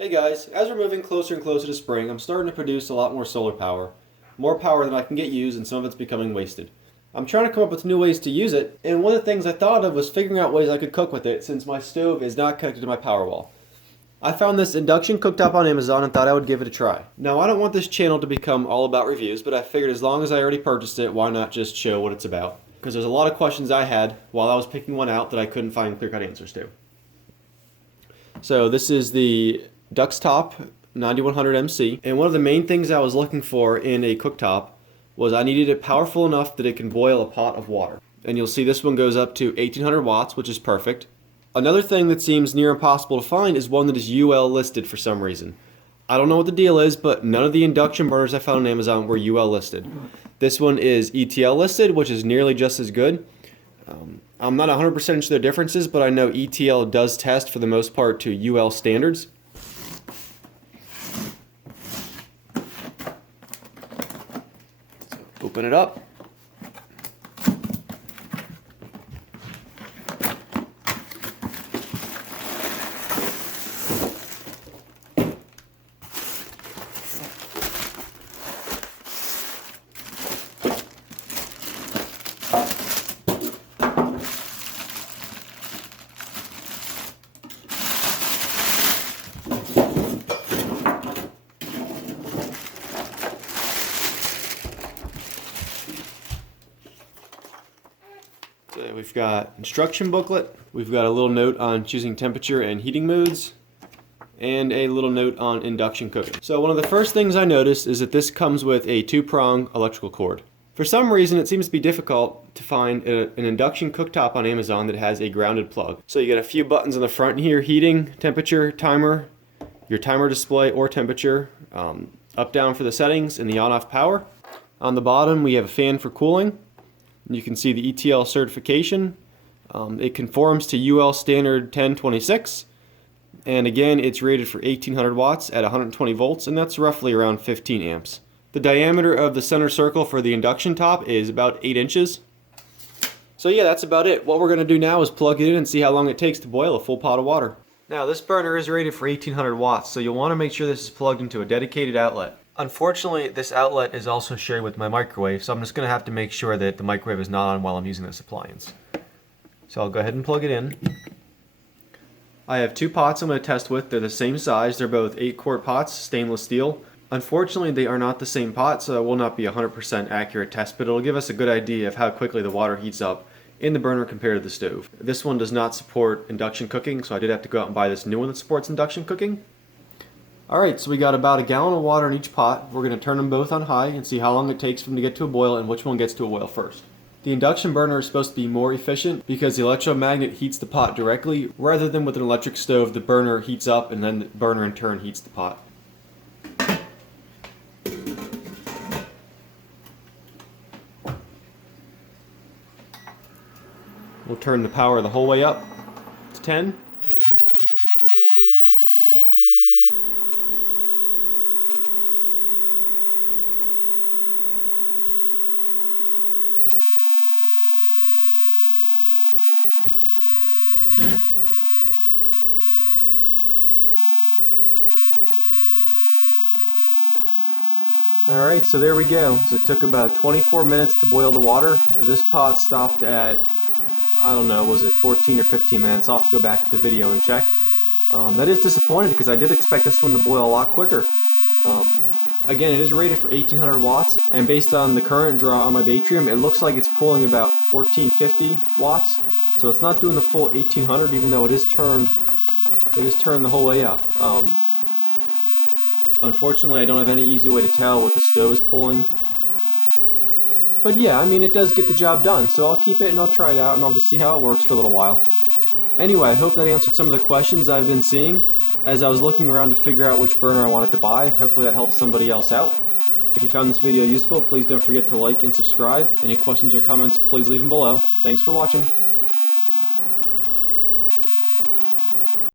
Hey guys, as we're moving closer and closer to spring, I'm starting to produce a lot more solar power. More power than I can get used, and some of it's becoming wasted. I'm trying to come up with new ways to use it, and one of the things I thought of was figuring out ways I could cook with it since my stove is not connected to my power wall. I found this Induction Cooktop on Amazon and thought I would give it a try. Now, I don't want this channel to become all about reviews, but I figured as long as I already purchased it, why not just show what it's about? Because there's a lot of questions I had while I was picking one out that I couldn't find clear-cut answers to. So this is the Duxtop 9100MC, and one of the main things I was looking for in a cooktop was I needed it powerful enough that it can boil a pot of water. And you'll see this one goes up to 1800 watts, which is perfect. Another thing that seems near impossible to find is one that is UL listed for some reason. I don't know what the deal is, but none of the induction burners I found on Amazon were UL listed. This one is ETL listed, which is nearly just as good. I'm not 100% sure the differences, but I know ETL does test for the most part to UL standards. So open it up. So we've got instruction booklet, we've got a little note on choosing temperature and heating modes, and a little note on induction cooking. So one of the first things I noticed is that this comes with a 2-prong electrical cord. For some reason it seems to be difficult to find an induction cooktop on Amazon that has a grounded plug. So you get a few buttons on the front here: heating, temperature, timer, your timer display or temperature, up down for the settings, and the on-off power. On the bottom we have a fan for cooling. You can see the ETL certification. It conforms to UL standard 1026, and again it's rated for 1800 watts at 120 volts, and that's roughly around 15 amps. The diameter of the center circle for the induction top is about 8 inches. So yeah, that's about it. What we're going to do now is plug it in and see how long it takes to boil a full pot of water. Now this burner is rated for 1800 watts, so you'll want to make sure this is plugged into a dedicated outlet. Unfortunately, this outlet is also shared with my microwave, so I'm just going to have to make sure that the microwave is not on while I'm using this appliance. So I'll go ahead and plug it in. I have 2 pots I'm going to test with. They're the same size. They're both 8-quart pots, stainless steel. Unfortunately, they are not the same pot, so it will not be a 100% accurate test, but it'll give us a good idea of how quickly the water heats up in the burner compared to the stove. This one does not support induction cooking, so I did have to go out and buy this new one that supports induction cooking. Alright, so we got about a gallon of water in each pot. We're going to turn them both on high and see how long it takes for them to get to a boil and which one gets to a boil first. The induction burner is supposed to be more efficient because the electromagnet heats the pot directly, rather than with an electric stove the burner heats up and then the burner in turn heats the pot. We'll turn the power the whole way up to 10. Alright, so there we go. So it took about 24 minutes to boil the water. This pot stopped at, I don't know, was it 14 or 15 minutes? I'll have to go back to the video and check. That is disappointing because I did expect this one to boil a lot quicker. Again, it is rated for 1800 watts, and based on the current draw on my Batrium, it looks like it's pulling about 1450 watts. So it's not doing the full 1800, even though it is turned the whole way up. Unfortunately, I don't have any easy way to tell what the stove is pulling. But yeah, I mean, it does get the job done, so I'll keep it and I'll try it out and I'll just see how it works for a little while. Anyway, I hope that answered some of the questions I've been seeing as I was looking around to figure out which burner I wanted to buy. Hopefully that helps somebody else out. If you found this video useful, please don't forget to like and subscribe. Any questions or comments, please leave them below. Thanks for watching.